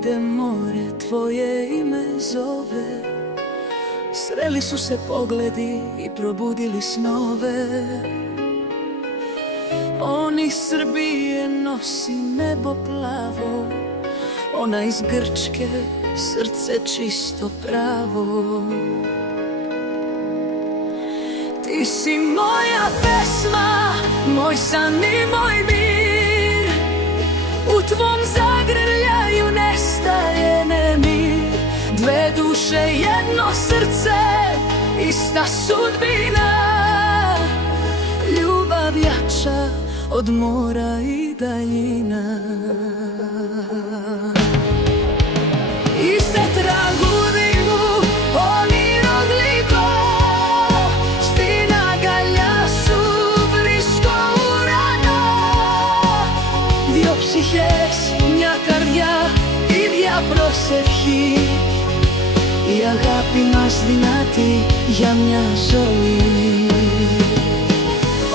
gde more tvoje ime zove. Sreli su se pogledi i probudili snove. On iz Srbije nosi nebo plavo, ona iz Grčke srce čisto pravo. Ti si moja pesma, moj san i moj mir. U tvom zagrljaju nestaje nemir. Dve duše, jedno srce, ista sudbina. Ljubav jača od mora i daljina. I se tragu dimu, oni rodliko, stina galjasu, vrisko urano. Δυο ψυχές, μια καρδιά, ίδια προσευχή. Η αγάπη μας δυνατή για μια ζωή.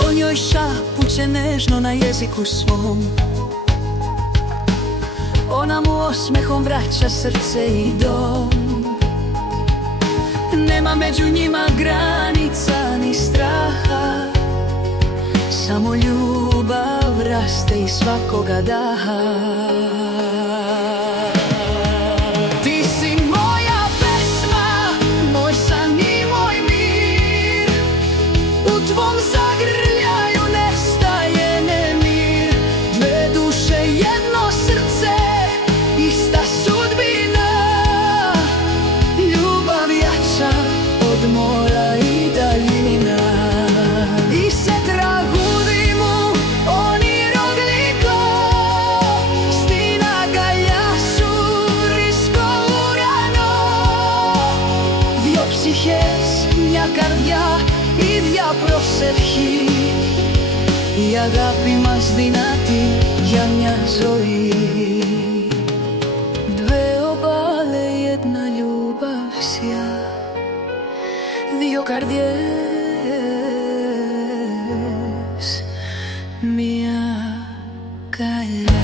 O njoj šapuće nežno na jeziku svom, ona mu osmehom vraća srce i dom. Nema među njima granica ni straha, samo ljubav raste iz svakoga daha. Ti si moja pesma, moj san i moj mir. U tvom zagrljaju nestaje nemir. Dve duše, jedno srce, ista sudbina. Ljubav jača od mora i daljina. I se tragu dimu, oni rogliko, stina galjasu, vrisko urano. Δυο ψυχές, μια καρδιά, ίδια προσευχή. Η αγάπη μας δυνατή για μια ζωή. Dve obale, jedna ljubav sja. Δυο καρδιές, μια καλιά.